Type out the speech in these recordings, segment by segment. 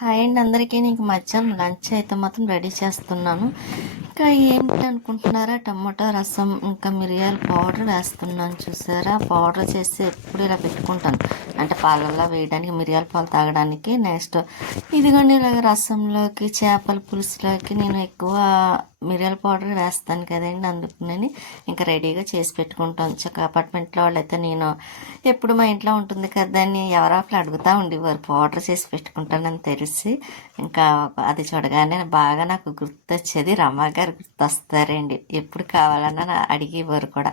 Hi అండి అందరికీ. నీకు మధ్యాహ్నం లంచ్ అయితే మాత్రం రెడీ చేస్తున్నాను. ఇంకా ఏంటి అనుకుంటున్నారా? టమాటా రసం ఇంకా మిరియాల పౌడర్ వేస్తున్నాను. చూసారా? పౌడర్ చేసి ఎప్పుడు ఇలా పెట్టుకుంటాను. అంటే పాలల్లో వేయడానికి మిరియాల పాలు తాగడానికి. నెక్స్ట్ ఇదిగోండి ఇలాగ రసంలోకి చేపల పులుసులోకి నేను ఎక్కువ మిరియాల పౌడర్ వేస్తాను కదండి అందుకని ఇంకా రెడీగా చేసి పెట్టుకుంటాను. చక్క అపార్ట్మెంట్లో వాళ్ళైతే నేను ఎప్పుడు మా ఇంట్లో ఉంటుంది కదా అని ఎవరో అప్పుడు అడుగుతూ ఉండేవారు. పౌడర్ చేసి పెట్టుకుంటానని తెలిసి ఇంకా అది చూడగానే బాగా నాకు గుర్తొచ్చేది రమ్మ గారు గుర్తొస్తారండి. ఎప్పుడు కావాలన్నా అడిగేవారు కూడా.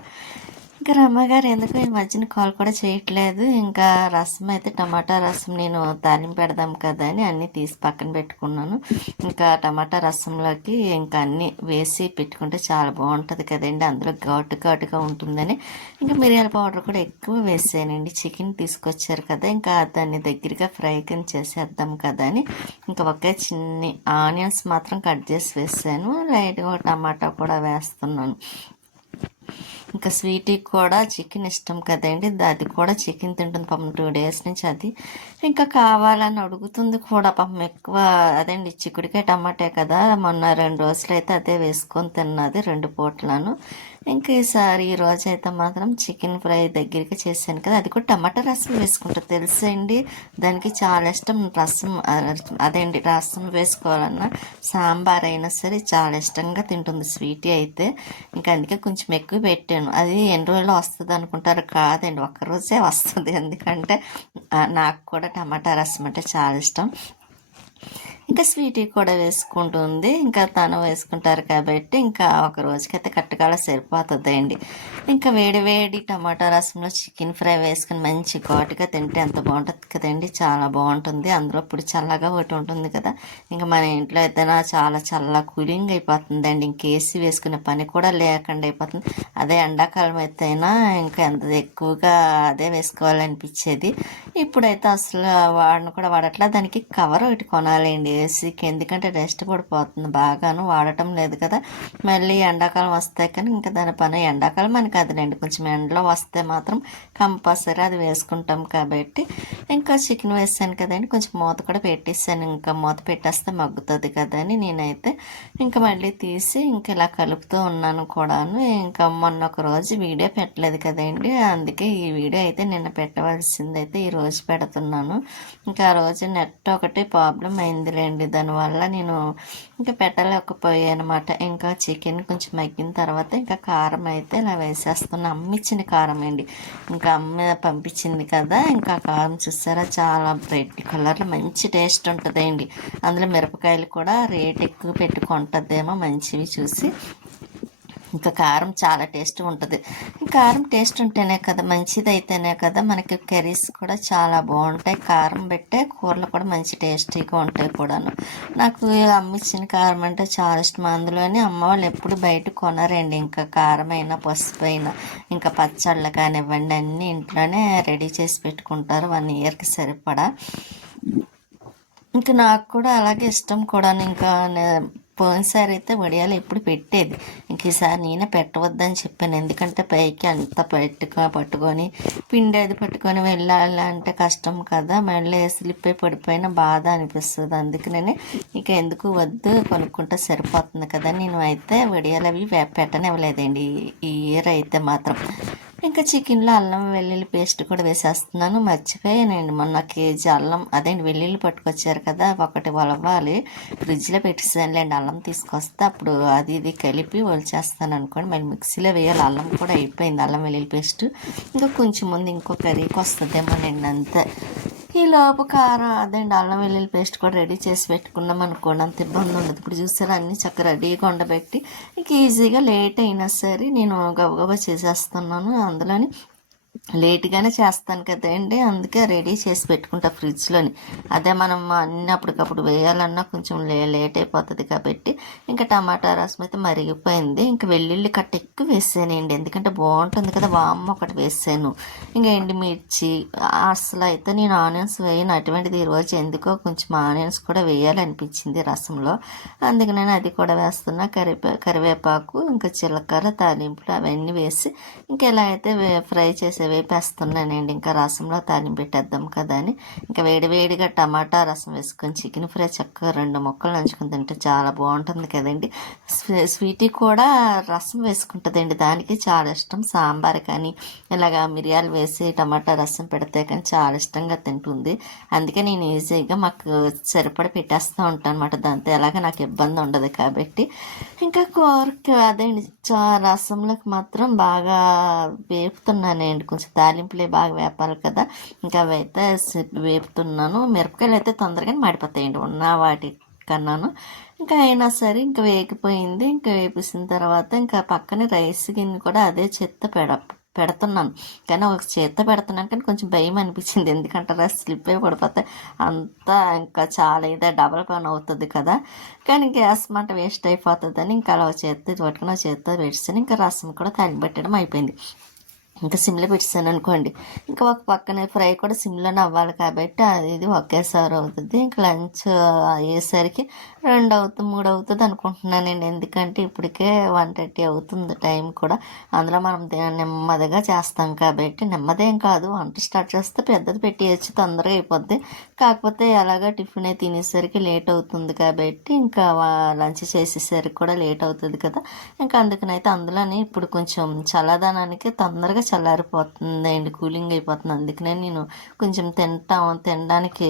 ఇంకా రమ్మగారు ఎందుకు ఈ మధ్యన కాల్ కూడా చేయట్లేదు? ఇంకా రసం అయితే టమాటా రసం నేను తాలింపు పెడదాం కదా అని అన్నీ తీసి పక్కన పెట్టుకున్నాను. ఇంకా టమాటా రసంలోకి ఇంకా అన్నీ వేసి పెట్టుకుంటే చాలా బాగుంటుంది కదండి. అందులో ఘాటు ఘాటుగా ఉంటుందని. ఇంకా మిరియాల పౌడర్ కూడా ఎక్కువ వేసానండి. చికెన్ తీసుకొచ్చారు కదా ఇంకా దాన్ని దగ్గరగా ఫ్రై కింద చేసేద్దాం కదా అని. ఇంకా ఒకే చిన్ని ఆనియన్స్ మాత్రం కట్ చేసి వేసాను. లైట్గా టమాటా కూడా వేస్తున్నాను. ఇంకా స్వీట్కి కూడా చికెన్ ఇష్టం కదండి. అది కూడా చికెన్ తింటుంది పాపం టూ డేస్ నుంచి అది. ఇంకా కావాలని అడుగుతుంది కూడా పాపం ఎక్కువ అదండి చిక్కుడికాయ టమాటే కదా. మొన్న రెండు రోజులు అయితే అదే వేసుకొని తిన్నది రెండు పూటలను. ఇంకా ఈసారి ఈ రోజు అయితే మాత్రం చికెన్ ఫ్రై దగ్గరికి చేశాను కదా అది కూడా టమాటా రసం వేసుకుంటారు తెలుసండి? దానికి చాలా ఇష్టం రసం అదేంటి రసం వేసుకోవాలన్నా సాంబార్ అయినా సరే చాలా ఇష్టంగా తింటుంది స్వీటీ అయితే. ఇంకా అందుకే కొంచెం ఎక్కువ పెట్టాను. అది ఎన్ని రోజుల్లో వస్తుంది అనుకుంటారు కాదండి ఒక్కరోజే వస్తుంది. ఎందుకంటే నాకు కూడా టమాటా రసం అంటే చాలా ఇష్టం. ఇంకా స్వీటీ కూడా వేసుకుంటుంది ఇంకా తను వేసుకుంటారు కాబట్టి ఇంకా ఒక రోజుకైతే కట్టుకాల సరిపోతుందండి. ఇంకా వేడి వేడి టమాటా రసంలో చికెన్ ఫ్రై వేసుకుని మంచి ఘాటుగా తింటే ఎంత బాగుంటుంది కదండి. చాలా బాగుంటుంది. అందులో ఇప్పుడు చల్లగా ఒకటి ఉంటుంది కదా. ఇంకా మన ఇంట్లో అయితే చాలా చల్ల కూలింగ్ అయిపోతుందండి. ఇంక ఏసీ వేసుకునే పని కూడా లేకుండా అయిపోతుంది. అదే ఎండాకాలం అయితేనా ఇంకా ఎంత ఎక్కువగా అదే వేసుకోవాలనిపించేది. ఇప్పుడైతే అసలు వాడిని కూడా వాడట్లా. దానికి కవర్ ఒకటి కొనాలండి. ఏసీకి. ఎందుకంటే రెస్ట్ పడిపోతుంది బాగాను వాడటం లేదు కదా. మళ్ళీ ఎండాకాలం వస్తే కానీ ఇంకా దాని పని ఎండాకాలం అని కాదులేండి. కొంచెం ఎండలో వస్తే మాత్రం కంపల్సరీ అది వేసుకుంటాం కాబట్టి. ఇంకా చికెన్ వేసాను కదండి. కొంచెం మూత కూడా పెట్టేసాను. ఇంకా మూత పెట్టేస్తే మగ్గుతుంది కదా అని నేనైతే ఇంకా మళ్ళీ తీసి ఇంకా ఇలా కలుపుతూ ఉన్నాను కూడాను. ఇంకా మొన్న ఒక రోజు వీడియో పెట్టలేదు కదండి. అందుకే ఈ వీడియో అయితే నిన్న పెట్టవలసింది అయితే ఈ రోజు పెడుతున్నాను. ఇంకా ఆ రోజు నెట్ ఒకటి ప్రాబ్లం అయిందిలేండి దానివల్ల నేను ఇంకా పెట్టలేకపోయాను అనమాట ఇంకా చికెన్ కొంచెం మగ్గిన తర్వాత ఇంకా కారం అయితే ఇలా వేసేస్తున్నా. అమ్మ ఇచ్చిన కారం అండి. ఇంకా అమ్మ పంపించింది కదా ఇంకా కారం చూసారా? చాలా బ్రెడ్ కలర్లో మంచి టేస్ట్ ఉంటుందండి. అందులో మిరపకాయలు కూడా రేట్ ఎక్కువ పెట్టుకుంటుందేమో మంచివి చూసి ఇంకా కారం చాలా టేస్ట్ ఉంటుంది. కారం టేస్ట్ ఉంటేనే కదా మంచిది అయితేనే కదా మనకి కర్రీస్ కూడా చాలా బాగుంటాయి. కారం పెట్టే కూరలు కూడా మంచి టేస్టీగా ఉంటాయి కూడాను. నాకు అమ్మ ఇచ్చిన కారం అంటే చాలా ఇష్టం. అందులోనే అమ్మ వాళ్ళు ఎప్పుడు బయట కొనరండి. ఇంకా కారం అయినా పసుపు అయినా ఇంకా పచ్చళ్ళు కానివ్వండి అన్నీ ఇంట్లోనే రెడీ చేసి పెట్టుకుంటారు. వన్ ఇయర్కి సరిపడా. ఇంకా నాకు కూడా అలాగే ఇష్టం కూడా ఇంకా పోయినసారి అయితే వడియాలు ఎప్పుడు పెట్టేది. ఇంక ఈసారి నేనే పెట్టవద్దని చెప్పాను. ఎందుకంటే పైకి అంత పట్టుకో పట్టుకొని పిండి అది పట్టుకొని వెళ్ళాలంటే కష్టం కదా. మళ్ళీ స్లిప్ అయి పడిపోయిన బాధ అనిపిస్తుంది. అందుకనే ఇక ఎందుకు వద్దు కొనుక్కుంటే సరిపోతుంది కదా నేను అయితే వడియాలు అవి పెట్టనివ్వలేదండి. ఈ ఇయర్ అయితే మాత్రం. ఇంకా చికెన్లో అల్లం వెల్లుల్లి పేస్ట్ కూడా వేసేస్తున్నాను. మర్చిపోయానండి. మొన్న కేజీ అల్లం అదే వెల్లుల్లి పట్టుకొచ్చారు కదా ఒకటి వలవాలి. ఫ్రిడ్జ్లో పెట్టేసానులేండి అల్లం తీసుకొస్తే అప్పుడు అది ఇది కలిపి వలిచేస్తాను అనుకోండి. మళ్ళీ మిక్సీలో వేయాలి. అల్లం కూడా అయిపోయింది. అల్లం వెల్లుల్లి పేస్ట్. ఇంకా కొంచెం ముందు ఇంకో కర్రీకి వస్తుందేమోనండి అంతే. ఈ లోపు కారం అదండి అల్లం వెల్లుల్లి పేస్ట్ కూడా రెడీ చేసి పెట్టుకున్నాం అనుకోండి అంత ఇబ్బంది ఉండదు. ఇప్పుడు చూసారా అన్నీ చక్కగా రెడీగా ఉండబెట్టి ఇంక ఈజీగా లేట్ అయినా సరే నేను గబగబా చేసేస్తున్నాను అందులోని లేట్గానే చేస్తాను కదండి. అందుకే రెడీ చేసి పెట్టుకుంటా ఫ్రిడ్జ్లోని. అదే మనం అన్ని అప్పటికప్పుడు వేయాలన్నా కొంచెం లే లేట్ అయిపోతుంది కాబట్టి ఇంకా టమాటా రసం అయితే మరిగిపోయింది. ఇంకా వెల్లుల్లి కట్ట ఎక్కువ వేసానండి. ఎందుకంటే బాగుంటుంది కదా వామ్మ ఒకటి వేసాను. ఇంకా ఎండుమిర్చి అసలు అయితే నేను ఆనియన్స్ వేయను. అటువంటిది ఈరోజు ఎందుకో కొంచెం ఆనియన్స్ కూడా వేయాలనిపించింది రసంలో. అందుకే నేను అది కూడా వేస్తున్నా. కరివే కరివేపాకు ఇంకా జీలకర్ర తాలింపులు అవన్నీ వేసి ఇంకా ఎలా అయితే ఫ్రై చేసే వేపేస్తున్నానండి ఇంకా రసంలో తాలింపు పెట్టేద్దాం కదా అని. ఇంకా వేడివేడిగా టమాటా రసం వేసుకొని చికెన్ ఫ్రై చక్కగా రెండు ముక్కలు నంచుకుని తింటే చాలా బాగుంటుంది కదండి. స్వీటీ కూడా రసం వేసుకుంటుందండి. దానికి చాలా ఇష్టం. సాంబార్ కానీ ఇలాగా మిరియాలు వేసి టమాటా రసం పెడితే కానీ చాలా ఇష్టంగా తింటుంది. అందుకే నేను ఈజీగా మాకు సరిపడ పెట్టేస్తూ ఉంటాను అనమాట దాంతో ఎలాగ నాకు ఇబ్బంది ఉండదు కాబట్టి. ఇంకా కూరకి అదే చా రసంలోకి మాత్రం బాగా వేపుతున్నానండి. కొంచెం తాలింపులే బాగా వేపాలి కదా. ఇంకా అవైతే అయితే వేపుతున్నాను. మిరపకాయలు అయితే తొందరగానే మాడిపోతాయండి. ఉన్న వాటి కన్నాను. ఇంకా అయినా సరే ఇంకా వేగిపోయింది. ఇంకా వేపేసిన తర్వాత ఇంకా పక్కనే రైస్ గిన్నె కూడా అదే చెత్త పెడ పెడుతున్నాను. కానీ ఒక చేత్తో పెడుతున్నాను కానీ కొంచెం భయం అనిపించింది. ఎందుకంటారా స్లిప్ అయి పడిపోతే అంతా ఇంకా చాలా ఇదే డబల్ పని అవుతుంది కదా. కానీ గ్యాస్ మంట వేస్ట్ అయిపోతుందని ఇంకా అలా ఒక చేత్తో పట్టుకుని ఆ చేత్తో పెట్టేసాను ఇంకా రసం కూడా తాలింపు అయిపోయింది. ఇంకా సిమ్లో పెట్టేసాను అనుకోండి. ఇంకా ఒక పక్కన ఫ్రై కూడా సిమ్లోనే అవ్వాలి కాబట్టి అది ఇది ఒకేసారి అవుతుంది. ఇంకా లంచ్ అయ్యేసరికి రెండు అవుతుంది మూడు అవుతుంది అనుకుంటున్నానండి. ఎందుకంటే ఇప్పటికే వన్ థర్టీ అవుతుంది టైం కూడా. అందులో మనం నెమ్మదిగా చేస్తాం కాబట్టి నెమ్మదేం కాదు. వంట స్టార్ట్ చేస్తే పెద్దది పెట్టేయచ్చు తొందరగా అయిపోద్ది. కాకపోతే ఎలాగా టిఫిన్ అయితే తినేసరికి లేట్ అవుతుంది కాబట్టి ఇంకా లంచ్ చేసేసరికి కూడా లేట్ అవుతుంది కదా. ఇంకా అందుకనైతే అందులోనే ఇప్పుడు కొంచెం చల్లదనానికి తొందరగా చల్లారిపోతుంది అండ్ కూలింగ్ అయిపోతుంది. అందుకనే నేను కొంచెం తింటాం తినడానికి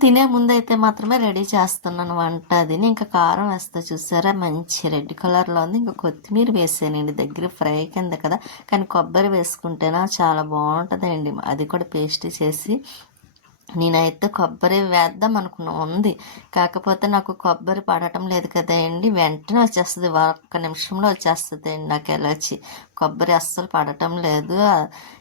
తినే ముందు అయితే మాత్రమే రెడీ చేస్తున్నాను వంట అది. ఇంకా కారం వేస్తా చూసారా? మంచి రెడ్ కలర్లో ఉంది. ఇంకా కొత్తిమీర వేసానండి దగ్గర ఫ్రై కింద కదా. కానీ కొబ్బరి వేసుకుంటేనా చాలా బాగుంటుందండి. అది కూడా పేస్ట్ చేసి నేనైతే కొబ్బరి వేద్దాం అనుకున్నా ఉంది. కాకపోతే నాకు కొబ్బరి పడటం లేదు కదండి. వెంటనే వచ్చేస్తుంది ఒక్క నిమిషంలో వచ్చేస్తుంది అండి నాకు ఎలర్జీ. కొబ్బరి అస్సలు పడటం లేదు.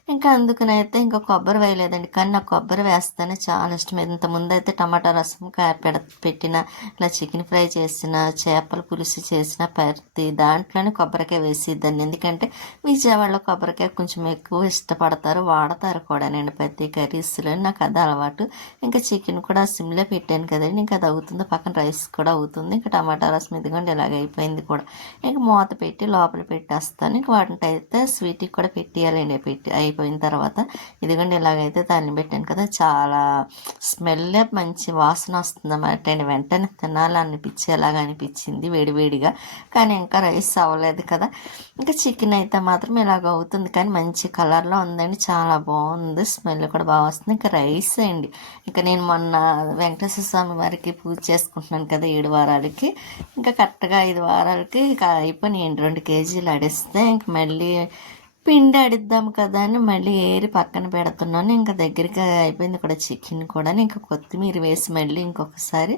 ఇంకా అందుకనైతే ఇంకా కొబ్బరి వేయలేదండి. కానీ నాకు కొబ్బరి వేస్తేనే చాలా ఇష్టం. ఇంత ముందు అయితే టమాటా రసం కాయ పెడ పెట్టిన ఇలా చికెన్ ఫ్రై చేసిన చేపల పులుసు చేసిన ప్రతి దాంట్లోనే కొబ్బరికాయ వేసిద్దాన్ని ఎందుకంటే విజయవాడలో కొబ్బరికాయ కొంచెం ఎక్కువ ఇష్టపడతారు వాడతారు కూడా నేను ప్రతి కర్రీస్లో. నాకు అది అలవాటు. ఇంకా చికెన్ కూడా సిమ్లో పెట్టాను కదండి. ఇంకా అది అవుతుంది. పక్కన రైస్ కూడా అవుతుంది. ఇంకా టమాటా రసం ఇదిగోండి ఇలాగ అయిపోయింది కూడా. ఇంకా మూత పెట్టి లోపల పెట్టేస్తాను. ఇంకా వాటిని అయితే స్వీట్కి కూడా పెట్టేయాలండి. పెట్టి అయిపోయిన తర్వాత ఇదిగోండి ఇలాగైతే దాన్ని పెట్టాను కదా చాలా స్మెల్ మంచి వాసన వస్తుంది అన్నమాట. అండి వెంటనే తినాలనిపించి ఎలాగ అనిపించింది వేడివేడిగా. కానీ ఇంకా రైస్ అవ్వలేదు కదా. ఇంకా చికెన్ అయితే మాత్రం ఇలాగ అవుతుంది. కానీ మంచి కలర్లో ఉందండి. చాలా బాగుంది. స్మెల్ కూడా బాగా వస్తుంది. ఇంకా రైస్ అండి. ఇంకా నేను మొన్న వెంకటేశ్వర స్వామి వారికి పూజ చేసుకుంటున్నాను కదా ఏడు వారాలకి. ఇంకా కరెక్ట్గా ఐదు వారాలకి ఇక అయిపోయినాయండి. రెండు కేజీలు అడిస్తే ఇంక మళ్ళీ పిండి అడిద్దాం కదా అని మళ్ళీ ఏరి పక్కన పెడుతున్నాను. ఇంకా దగ్గరికి అయిపోయింది కూడా చికెన్ కూడా. ఇంకా కొత్తిమీర వేసి మళ్ళీ ఇంకొకసారి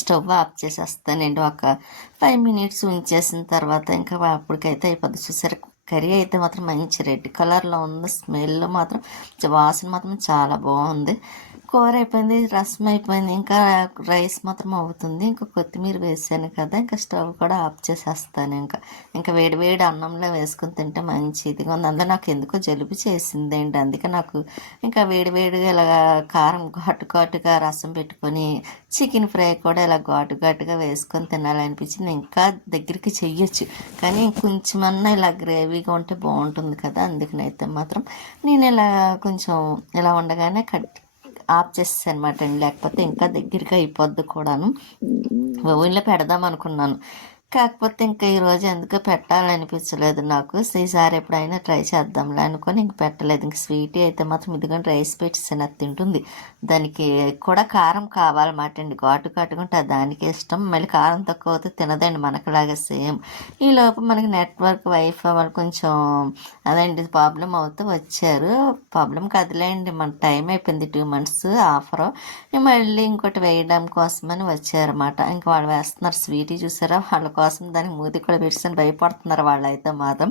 స్టవ్ ఆఫ్ చేసేస్తానండి ఒక ఫైవ్ మినిట్స్ ఉంచేసిన తర్వాత ఇంకా అప్పటికైతే అయిపోద్ది. చూసారు కర్రీ అయితే మాత్రం మంచి రెడ్ కలర్లో ఉంది. స్మెల్ మాత్రం వాసన మాత్రం చాలా బాగుంది. కూర అయిపోయింది రసం అయిపోయింది ఇంకా రైస్ మాత్రం అవుతుంది ఇంకా కొత్తిమీర వేసాను కదా ఇంకా స్టవ్ కూడా ఆఫ్ చేసేస్తాను ఇంకా. ఇంకా వేడి వేడి అన్నంలో వేసుకుని తింటే మంచిదిగా ఉంది అందులో నాకు ఎందుకో జలుబు చేసిందండి అందుకే నాకు ఇంకా వేడి వేడిగా ఇలా కారం ఘాటు ఘాటుగా రసం పెట్టుకొని చికెన్ ఫ్రై కూడా ఇలా ఘాటు ఘాటుగా వేసుకొని తినాలనిపించింది. ఇంకా దగ్గరికి చెయ్యొచ్చు కానీ కొంచెమన్నా ఇలా గ్రేవీగా ఉంటే బాగుంటుంది కదా అందుకనైతే మాత్రం నేను ఇలా కొంచెం ఇలా ఉండగానే కట్ ఆఫ్ చేసేసాను అనమాట అండి. లేకపోతే ఇంకా దగ్గరికి అయిపోద్ది కూడాను. ఓవెన్లో పెడదాం అనుకున్నాను. కాకపోతే ఇంకా ఈరోజు ఎందుకో పెట్టాలనిపించలేదు నాకు. ఈసారి ఎప్పుడైనా ట్రై చేద్దాంలే అనుకొని ఇంక పెట్టలేదు. ఇంక స్వీట్ అయితే మాత్రం ఇదిగోండి రైస్ పెట్టేసాను తింటుంది. దానికి కూడా కారం కావాలన్నమాట అండి. ఘాటు కట్టుకుంటే దానికి ఇష్టం. మళ్ళీ కారం తక్కువ అవుతే తినదండి. మనకులాగా సేమ్. ఈ లోపు మనకి నెట్వర్క్ వైఫై వాళ్ళు కొంచెం అదండి ప్రాబ్లం అవుతూ వచ్చారు. ప్రాబ్లం కదిలేండి మన టైం అయిపోయింది. Two months offer. మళ్ళీ ఇంకోటి వేయడం కోసమని వచ్చారన్నమాట. ఇంకా వాళ్ళు వేస్తున్నారు స్వీట్ చూసారా? వాళ్ళ కోసం దానికి మూతి కూడా పెట్టేసి భయపడుతున్నారు వాళ్ళైతే మాత్రం.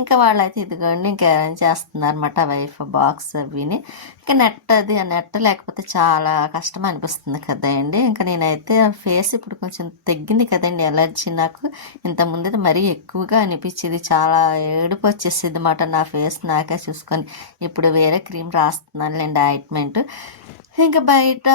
ఇంకా వాళ్ళైతే ఇదిగోండి ఇంకా అరేంజ్ చేస్తున్నారు అనమాట వైఫ్ బాక్స్ అవిని. ఇంకా నెట్ అది ఆ నెట్ లేకపోతే చాలా కష్టం అనిపిస్తుంది కదండి ఇంకా నేనైతే ఫేస్ ఇప్పుడు కొంచెం తగ్గింది కదండి ఎలర్జీ నాకు. ఇంతకుముందు ముందు మరీ ఎక్కువగా అనిపించేది చాలా ఏడుపు వచ్చేసింది మాట నా ఫేస్ నాకే చూసుకొని. ఇప్పుడు వేరే క్రీమ్ రాస్తున్నాను లేండి ఆయింట్మెంట్ ఇంకా బయట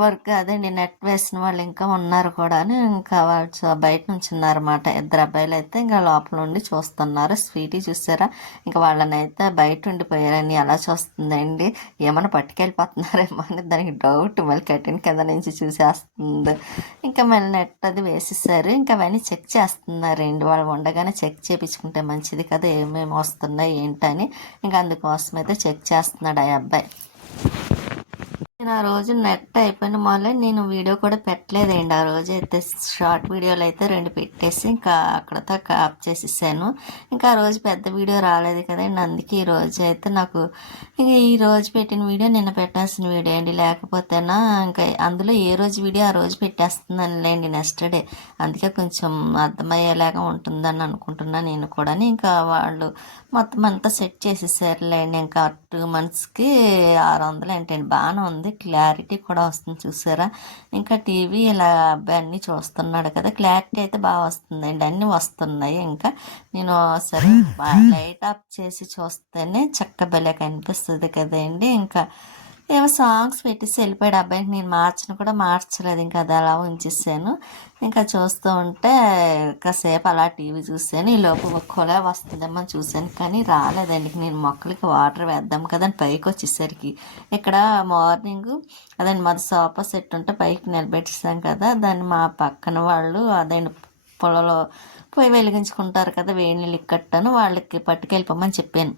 వర్క్ అదేండి నెట్ వేసిన వాళ్ళు ఇంకా ఉన్నారు కూడా ఇంకా వాళ్ళు బయట నుంచి ఉన్నారన్నమాట. ఇద్దరు అబ్బాయిలు అయితే ఇంకా లోపల ఉండి చూస్తున్నారు. స్వీటీ చూసారా? ఇంకా వాళ్ళని అయితే బయట ఉండిపోయారని ఎలా చూస్తుందండి? ఏమైనా పట్టుకెళ్ళిపోతున్నారేమో అని దానికి డౌట్. మళ్ళీ కట్టిన కింద నుంచి చూసేస్తుంది. ఇంకా మళ్ళీ నెట్ అది వేసేసారు. ఇంకా అవన్నీ చెక్ చేస్తున్నారండి. వాళ్ళు ఉండగానే చెక్ చేయించుకుంటే మంచిది కదా? ఏమేమి వస్తున్నాయి? ఏంటని. ఇంకా అందుకోసం అయితే చెక్ చేస్తున్నాడు ఆ అబ్బాయి. నేను ఆ రోజు నెట్ అయిపోయిన వల్ల నేను వీడియో కూడా పెట్టలేదండి. ఆ రోజు అయితే షార్ట్ వీడియోలు అయితే రెండు పెట్టేసి ఇంకా అక్కడతో ఆఫ్ చేసేసాను. ఇంకా ఆ రోజు పెద్ద వీడియో రాలేదు కదండి. అందుకే ఈ రోజు అయితే నాకు ఇక ఈ రోజు పెట్టిన వీడియో నిన్న పెట్టాల్సిన వీడియో అండి. లేకపోతేనా ఇంకా అందులో ఏ రోజు వీడియో ఆ రోజు పెట్టేస్తుందని లేండి నెక్స్ట్ డే అందుకే కొంచెం అర్థమయ్యేలాగా ఉంటుందని అనుకుంటున్నాను నేను కూడా ఇంకా వాళ్ళు మొత్తం అంతా సెట్ చేసేసారులేండి. ఇంకా టూ మంత్స్కి ఆరు వందలు ఏంటండి? బాగానే ఉంది. క్లారిటీ కూడా వస్తుంది. చూసారా? ఇంకా టీవీ ఇలా అబ్బాయి అన్నీ చూస్తున్నాడు కదా. క్లారిటీ అయితే బాగా వస్తుందండి. అన్నీ వస్తున్నాయి ఇంకా. నేను సరే లైట్ ఆఫ్ చేసి చూస్తేనే చక్క భలే కనిపిస్తుంది కదండి. ఇంకా ఏమో సాంగ్స్ పెట్టేసి వెళ్ళిపోయాడు అబ్బాయికి నేను మార్చిన కూడా మార్చలేదు. ఇంకా అది అలా ఉంచేసాను. ఇంకా చూస్తూ ఉంటే కాసేపు అలా టీవీ చూసాను ఈ లోపు కొలా వస్తుందేమో అని చూశాను. కానీ రాలేదండి. నేను మొక్కలకి వాటర్ వేద్దాం కదా అని పైకి వచ్చేసరికి ఇక్కడ మార్నింగ్ అదండి మాది సోఫా సెట్ ఉంటే పైకి నిలబెట్టేసాం కదా. దాన్ని మా పక్కన వాళ్ళు అదండి పొలంలో పొయ్యి వెలిగించుకుంటారు కదా వేడి నీళ్ళు ఇక్కట్టాను. వాళ్ళకి పట్టుకెళ్ళిపోమని చెప్పాను.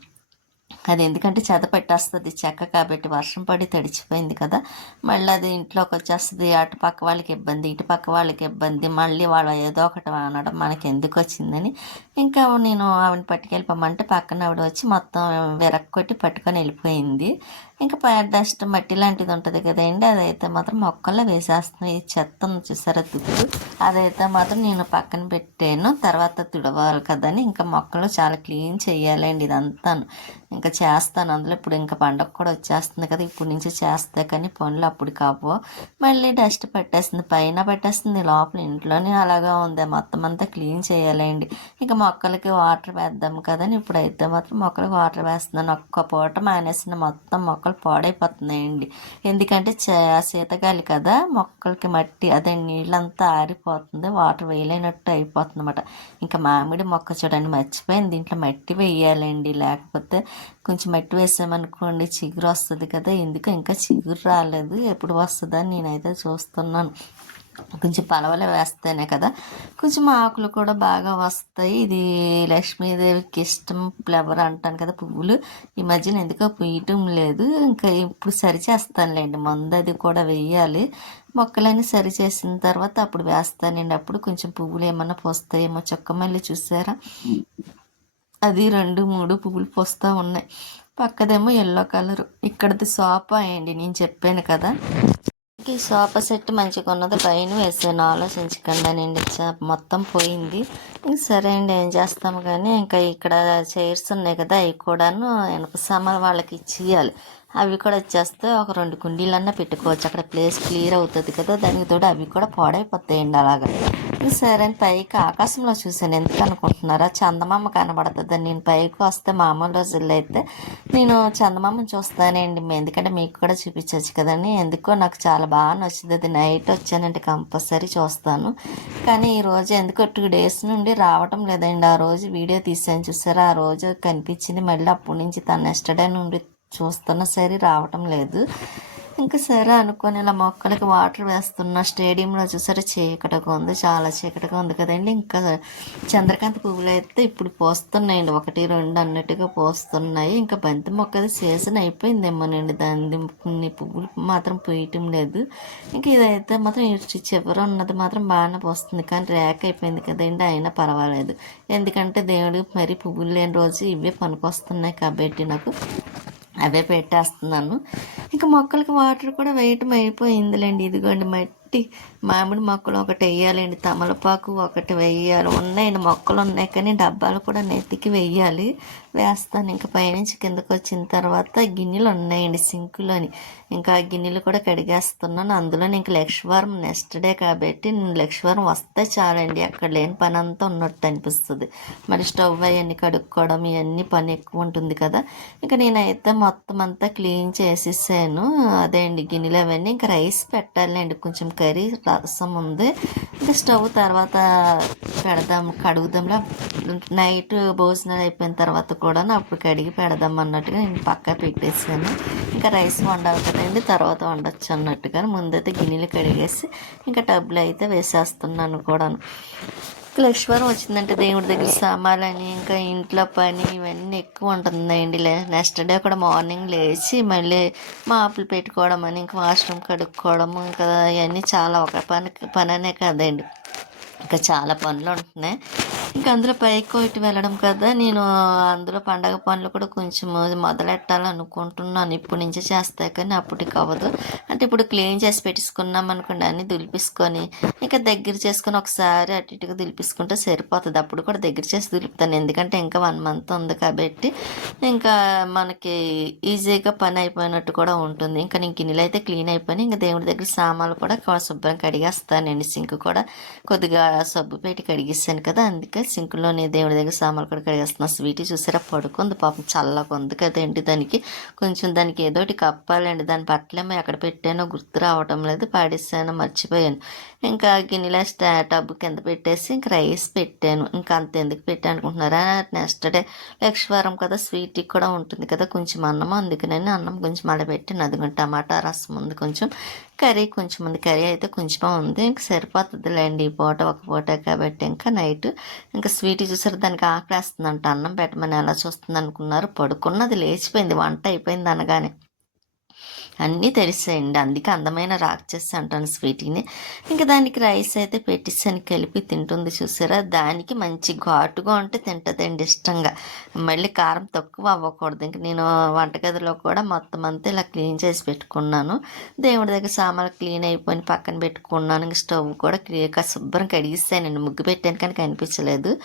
అది ఎందుకంటే చెద పెట్టేస్తుంది. చెక్క కాబట్టి వర్షం పడి తడిచిపోయింది కదా. మళ్ళీ అది ఇంట్లోకి వచ్చేస్తుంది. అటు పక్క వాళ్ళకి ఇబ్బంది ఇటు పక్క వాళ్ళకి ఇబ్బంది. మళ్ళీ వాళ్ళు ఏదో ఒకటి అనడం మనకి ఎందుకు వచ్చిందని ఇంకా నేను ఆవిడ పట్టుకెళ్ళిపోమంటే పక్కన ఆవిడ వచ్చి మొత్తం విరక్కొట్టి పట్టుకొని వెళ్ళిపోయింది. ఇంకా డస్ట్ మట్టి లాంటిది ఉంటుంది కదండి. అదైతే మాత్రం మొక్కల్లో వేసేస్తున్నాయి. ఈ చెత్త చూసారా తుప్పుడు అదైతే మాత్రం నేను పక్కన పెట్టాను. తర్వాత తుడవాలి కదని ఇంకా మొక్కలు చాలా క్లీన్ చేయాలండి ఇదంతాను. ఇంకా చేస్తాను. అందులో ఇప్పుడు ఇంకా పండగ కూడా వచ్చేస్తుంది కదా. ఇప్పుడు నుంచి చేస్తే కానీ పనులు అప్పుడు కావు. మళ్ళీ డస్ట్ పట్టేస్తుంది. పైన పట్టేస్తుంది. లోపల ఇంట్లోనే అలాగా ఉంది. మొత్తం అంతా క్లీన్ చేయాలండి. ఇంకా మొక్కలకి వాటర్ వేద్దాం కదని ఇప్పుడైతే మాత్రం మొక్కలకి వాటర్ వేస్తున్నాను. ఒక్క పూట మానేసిన మొత్తం మొక్కలు పాడైపోతున్నాయండి. ఎందుకంటే చ- శీతగాలి కదా. మొక్కలకి మట్టి అదే నీళ్ళంతా ఆరిపోతుంది. వాటర్ వేయలేనట్టు అయిపోతుంది అనమాట ఇంకా మామిడి మొక్క చూడండి మర్చిపోయింది దీంట్లో మట్టి వేయాలండి. లేకపోతే కొంచెం మట్టి వేసామనుకోండి చిగురు వస్తుంది కదా. ఎందుకు? ఇంకా చిగురు రాలేదు. ఎప్పుడు వస్తుందని నేనైతే చూస్తున్నాను. కొంచెం పలవలు వేస్తేనే కదా. కొంచెం ఆకులు కూడా బాగా వస్తాయి. ఇది లక్ష్మీదేవికి ఇష్టం. ఫ్లవర్ అంటాను కదా పువ్వులు. ఈ మధ్యన ఎందుకో పూయటం లేదు. ఇంకా ఇప్పుడు సరి చేస్తానులేండి. మందు అది కూడా వెయ్యాలి మొక్కలన్నీ సరి చేసిన తర్వాత అప్పుడు వేస్తానండి. అప్పుడు కొంచెం పువ్వులు ఏమన్నా పోస్తాయేమో. చొక్క మళ్ళీ చూసారా? అది రెండు మూడు పువ్వులు పోస్తూ ఉన్నాయి. పక్కదేమో ఎల్లో కలర్ ఇక్కడది సోఫా అండి నేను చెప్పాను కదా. ఈ సోఫా సెట్ మంచిగా ఉన్నది. పైన వేసాను ఆలోచించకుండా నేను మొత్తం పోయింది. ఇంక సరే అండి ఏం చేస్తాము కానీ ఇంకా ఇక్కడ చైర్స్ ఉన్నాయి కదా అవి కూడాను వెనక సామాన్ వాళ్ళకి ఇచ్చేయాలి. అవి కూడా వచ్చేస్తే ఒక రెండు కుండీలన్నా పెట్టుకోవచ్చు. అక్కడ ప్లేస్ క్లియర్ అవుతుంది కదా దానికి తోడు అవి కూడా పాడైపోతాయండి అలాగా. ఇంక సరే. అని పైకి ఆకాశంలో చూశాను. ఎందుకు అనుకుంటున్నారా? చందమామ కనబడుతుంది. నేను పైకి వస్తే మామూలు రోజుల్లో అయితే నేను చందమామని చూస్తానండి. ఎందుకంటే మీకు కూడా చూపించవచ్చు కదండి. ఎందుకో నాకు చాలా బాగా నచ్చింది అది నైట్ వచ్చానంటే కంపల్సరీ చూస్తాను. కానీ ఈరోజు ఎందుకో టూ డేస్ నుండి రావటం లేదండి. ఆ రోజు వీడియో తీసాను చూసారా? ఆ రోజు కనిపించింది. మళ్ళీ అప్పటి నుంచి తన నెక్స్ట్ డే నుండి చూస్తున్నా సరే రావటం లేదు. ఇంకా సరే అనుకొని ఇలా మొక్కలకి వాటర్ వేస్తున్న స్టేడియంలో చూసారా చీకటిగా ఉంది చాలా చీకటిగా ఉంది కదండి. ఇంకా చంద్రకాంతి పువ్వులు అయితే ఇప్పుడు పోస్తున్నాయండి. ఒకటి రెండు అన్నట్టుగా పోస్తున్నాయి. ఇంకా బంతి మొక్కది సీజన్ అయిపోయిందేమోనండి దాని కొన్ని పువ్వులు మాత్రం పూయటం లేదు. ఇంకా ఇదైతే మాత్రం ఇటు చివర ఉన్నది మాత్రం బాగానే పోస్తుంది. కానీ ర్యాక్ అయిపోయింది కదండి. అయినా పర్వాలేదు. ఎందుకంటే దేవుడు మరి పువ్వులు లేని రోజు ఇవే పనికొస్తున్నాయి కాబట్టి నాకు అవే పెట్టేస్తున్నాను. ఇంకా మొక్కలకి వాటర్ కూడా వేయటం అయిపోయిందిలేండి. ఇదిగోండి మట్టి కాబట్టి మామిడి మొక్కలు ఒకటి వేయాలండి తమలపాకు ఒకటి వేయాలి. ఉన్నాయండి మొక్కలు ఉన్నాయి కానీ డబ్బాలు కూడా నెత్తికి వేయాలి. వేస్తాను. ఇంకా పైనుంచి కిందకు వచ్చిన తర్వాత గిన్నెలు ఉన్నాయండి సింకులోని. ఇంకా ఆ గిన్నెలు కూడా కడిగేస్తున్నాను. అందులో ఇంకా లక్ష్వారం నెక్స్ట్ డే కాబట్టి లక్ష్వారం వస్తే చాలండి. అక్కడ లేని పని అంతా ఉన్నట్టు అనిపిస్తుంది. మరి స్టవ్ అవన్నీ కడుక్కోవడం ఇవన్నీ పని ఎక్కువ ఉంటుంది కదా. ఇంకా నేనైతే మొత్తం అంతా క్లీన్ చేసేసాను. అదే అండి గిన్నెలు అవన్నీ. ఇంకా రైస్ పెట్టాలండి. కొంచెం కర్రీ రసం ఉంది. ఇంకా స్టవ్ తర్వాత పెడదాం కడుగుదాంలా నైట్ భోజనాలు అయిపోయిన తర్వాత కూడా అప్పుడు కడిగి పెడదాం అన్నట్టుగా నేను పక్క పెట్టేసాను ఇంకా రైస్ వండాలి కదండి తర్వాత వండొచ్చు అన్నట్టుగా ముందైతే గిన్నెలు కడిగేసి ఇంకా టబ్లు అయితే వేసేస్తున్నాను కూడాను. లక్ష్వరం వచ్చిందంటే దేవుడి దగ్గర. సామాన్లని ఇంకా ఇంట్లో పని ఇవన్నీ ఎక్కువ ఉంటుందండి. లే నెక్స్ట్ డే కూడా మార్నింగ్ లేచి మళ్ళీ మాపులు పెట్టుకోవడం అని ఇంకా వాష్రూమ్ కడుక్కోవడము ఇంకా ఇవన్నీ చాలా ఒక పని పని అనే కదండి. ఇంకా చాలా పనులు ఉంటున్నాయి. ఇంకా అందులో పైకి ఇటు వెళ్ళడం కదా నేను అందులో పండగ పనులు కూడా కొంచెం మొదలెట్టాలనుకుంటున్నాను. ఇప్పటి నుంచి చేస్తాయి కానీ అప్పటికి అవ్వదు. అంటే ఇప్పుడు క్లీన్ చేసి పెట్టేసుకున్నాం అనుకోండి అన్ని దులిపిసుకొని ఇంకా దగ్గర చేసుకొని ఒకసారి అటు ఇటుగా దులిపిసుకుంటే సరిపోతుంది. అప్పుడు కూడా దగ్గర చేసి దులుపుతాను. ఎందుకంటే ఇంకా వన్ మంత్ ఉంది కాబట్టి ఇంకా మనకి ఈజీగా పని అయిపోయినట్టు కూడా ఉంటుంది. ఇంకా నేను గిన్నెలు అయితే క్లీన్ అయిపోయి ఇంకా దేవుడి దగ్గర సామాన్లు కూడా శుభ్రం కడిగేస్తానండి సింక్ కూడా కొద్దిగా సబ్బు పెట్టి కడిగిస్తాను కదా అందుకే సింక్లోని దేవుడి దగ్గర సామాన్లు కూడా కడిగేస్తున్నా. స్వీట్ చూసారా? పడుకుంది పాపం చల్లగా ఉంది కదండి దానికి. కొంచెం దానికి ఏదో ఒకటి కప్పాలండి. దాని పట్లేమో ఎక్కడ పెట్టానో గుర్తు రావటం లేదు. పాడేసాను మర్చిపోయాను. ఇంకా గిన్నెల స్టా టబ్ కింద పెట్టేసి ఇంకా రైస్ పెట్టాను. ఇంకా అంత ఎందుకు పెట్టాను అనుకుంటున్నారా? నెక్స్ట్ డే లక్షవారం కదా స్వీట్ కూడా ఉంటుంది కదా. కొంచెం అన్నం అందుకని అన్నం కొంచెం అలా పెట్టాను అది టమాటా రసం ఉంది కొంచెం. కర్రీ కొంచెం ఉంది. కర్రీ అయితే కొంచెం ఉంది. ఇంకా సరిపోతుందిలేండి. ఈ పూట ఒక పూట కాబట్టి ఇంకా నైట్ ఇంకా స్వీట్ చూసారు. దానికి ఆకలేస్తుందంట. అన్నం పెట్టమని ఎలా చూస్తుంది అనుకున్నారు పడుకున్నది లేచిపోయింది. వంట అయిపోయింది అనగానే. అన్నీ తెలిసేయండి. అందుకే అందమైన రాక్షసి అంటాను స్వీటీని. ఇంకా దానికి రైస్ అయితే పెట్టిస్తాను. కలిపి తింటుంది చూసారా? దానికి మంచి ఘాటుగా ఉంటే తింటుందండి ఇష్టంగా. మళ్ళీ కారం తక్కువ అవ్వకూడదు. ఇంక నేను వంటగదిలో కూడా మొత్తం అంతా ఇలా క్లీన్ చేసి పెట్టుకున్నాను. దేవుడి దగ్గర సామాన్లు క్లీన్ అయిపోయి పక్కన పెట్టుకున్నాను. ఇంక స్టవ్ కూడా క్లియర్గా శుభ్రం కడిగిస్తానండి. ముగ్గు పెట్టాను కానీ కనిపించలేదు.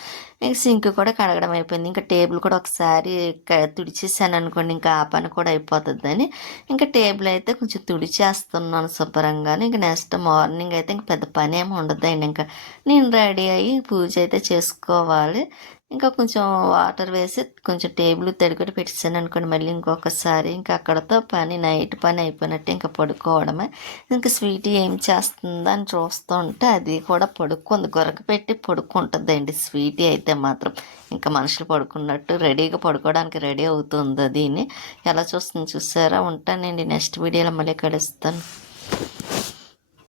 ఇంక సింక్ కూడా కడగడం అయిపోయింది. ఇంకా టేబుల్ కూడా ఒకసారి తుడిచేసాను అనుకోండి. ఇంకా ఆ పని కూడా అయిపోతుందని. ఇంకా టేబుల్ అయితే కొంచెం తుడిచేస్తున్నాను శుభ్రంగానే. ఇంక నెక్స్ట్ మార్నింగ్ అయితే ఇంక పెద్ద పని ఏమి ఉండదండి. ఇంకా నేను రెడీ అయ్యి పూజ అయితే చేసుకోవాలి. ఇంకా కొంచెం వాటర్ వేసి కొంచెం టేబుల్ తడిగొట్టి పెట్టేసాను అనుకోండి మళ్ళీ ఇంకొకసారి. ఇంకా అక్కడతో పని నైట్ పని అయిపోయినట్టు ఇంకా పడుకోవడమే. ఇంకా స్వీట్ ఏం చేస్తుందా అని చూస్తూ ఉంటే అది కూడా పడుకుంది. గొరక పెట్టి పడుకుంటుందండి. స్వీటీ అయితే మాత్రం ఇంకా మనుషులు పడుకున్నట్టు రెడీగా పడుకోవడానికి రెడీ అవుతుంది దీన్ని. ఎలా చూస్తుంది చూసారా? ఉంటానండి. నెక్స్ట్ వీడియోలో మళ్ళీ కలుస్తాను.